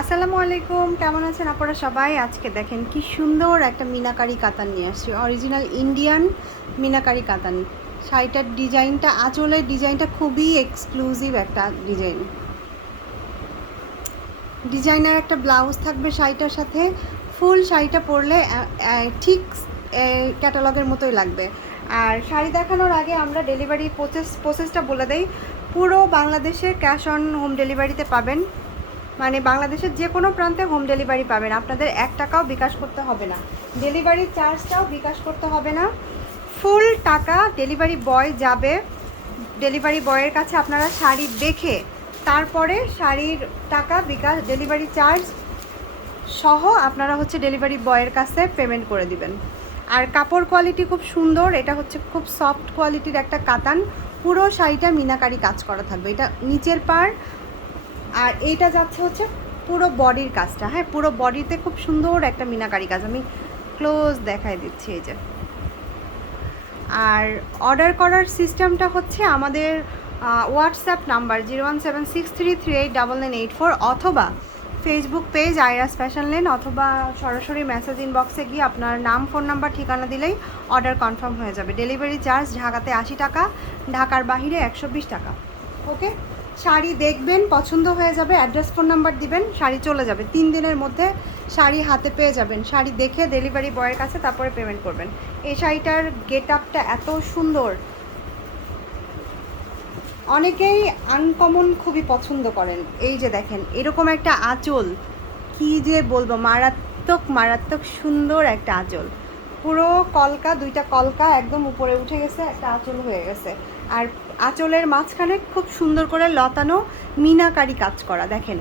আসসালামু আলাইকুম, কেমন আছেন আপনারা সবাই? আজকে দেখেন কি সুন্দর একটা মিনাকারি কাতান নিয়ে আসছি, অরিজিনাল ইন্ডিয়ান মিনাকারি কাতান। শাড়িটার ডিজাইনটা, আঁচলের ডিজাইনটা খুবই এক্সক্লুসিভ একটা ডিজাইনার একটা ব্লাউজ থাকবে শাড়িটার সাথে। ফুল শাড়িটা পরলে ঠিক ক্যাটালগের মতোই লাগবে। আর শাড়ি দেখানোর আগে আমরা ডেলিভারি প্রসেসটা বলে দেই। পুরো বাংলাদেশে ক্যাশ অন হোম ডেলিভারিতে পাবেন, মানে বাংলাদেশের যে কোনো প্রান্তে হোম ডেলিভারি পাবেন। আপনাদের 1 টাকাও বিকাশ করতে হবে না, ডেলিভারি চার্জটাও বিকাশ করতে হবে না। ফুল টাকা ডেলিভারি বয় যাবে। ডেলিভারি বয়ের কাছে আপনারা শাড়ি দেখে তারপরে শাড়ির টাকা বিকাশ, ডেলিভারি চার্জ সহ আপনারা ডেলিভারি বয়ের কাছে পেমেন্ট করে দিবেন। আর কাপড় কোয়ালিটি খুব সুন্দর, এটা খুব সফট কোয়ালিটির একটা কাতান। পুরো শাড়িটা মিনাকারি কাজ করা থাকবে, এটা নিচের পাড়। আর এইটা যাচ্ছে পুরো বডির কাজটা, হ্যাঁ পুরো বডিতে খুব সুন্দর একটা মিনাকারি কাজ। আমি ক্লোজ দেখাই দিচ্ছি এই যে। আর অর্ডার করার সিস্টেমটা আমাদের হোয়াটসঅ্যাপ নাম্বার 01763389984 অথবা ফেসবুক পেজ আইরাস ফ্যাশন লেন, অথবা সরাসরি মেসেজ ইনবক্সে গিয়ে আপনার নাম, ফোন নাম্বার, ঠিকানা দিলেই অর্ডার কনফার্ম হয়ে যাবে। ডেলিভারি চার্জ ঢাকাতে 80 টাকা, ঢাকার বাহিরে 120 টাকা। ওকে, শাড়ি দেখবেন, পছন্দ হয়ে যাবে, অ্যাড্রেস ফোন নাম্বার দিবেন, শাড়ি চলে যাবে। 3 দিনের মধ্যে শাড়ি হাতে পেয়ে যাবেন। শাড়ি দেখে ডেলিভারি বয়ের কাছে তারপরে পেমেন্ট করবেন। এই শাড়িটার গেট আপটা এত সুন্দর, অনেকেই আনকমন খুবই পছন্দ করেন। এই যে দেখেন এরকম একটা আঁচল, কি যে বলবো, মারাত্মক মারাত্মক সুন্দর একটা আঁচল। পুরো কলকা, 2টা কলকা একদম উপরে উঠে গেছে, একটা আঁচল হয়ে গেছে। আর আঁচলের মাঝখানে খুব সুন্দর করে লতানো মিনাকারি কাজ করা। দেখেন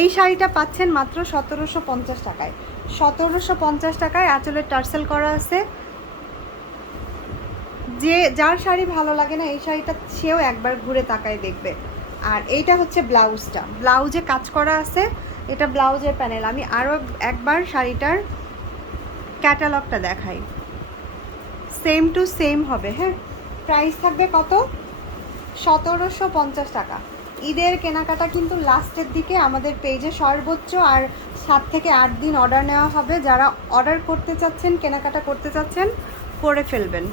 এই শাড়িটা পাচ্ছেন মাত্র 1750 টাকায়। 1750 টাকায় আঁচলের টার্সেল করা আছে। যার শাড়ি ভালো লাগে না এই শাড়িটা, সেও একবার ঘুরে তাকায় দেখবে। আর এইটা ব্লাউজটা, ব্লাউজে কাজ করা আছে, এটা ব্লাউজের প্যানেল। আমি আরও একবার শাড়িটার ক্যাটালগটা দেখাই, সেম টু সেম হবে। হ্যাঁ, প্রাইস থাকবে কত? 1750 টাকা। ঈদের কেনাকাটা কিন্তু লাস্টের দিকে আমাদের পেজে সর্বোচ্চ আর 7 থেকে 8 দিন অর্ডার নেওয়া হবে। যারা অর্ডার করতে চাচ্ছেন, কেনাকাটা করতে চাচ্ছেন, করে ফেলবেন।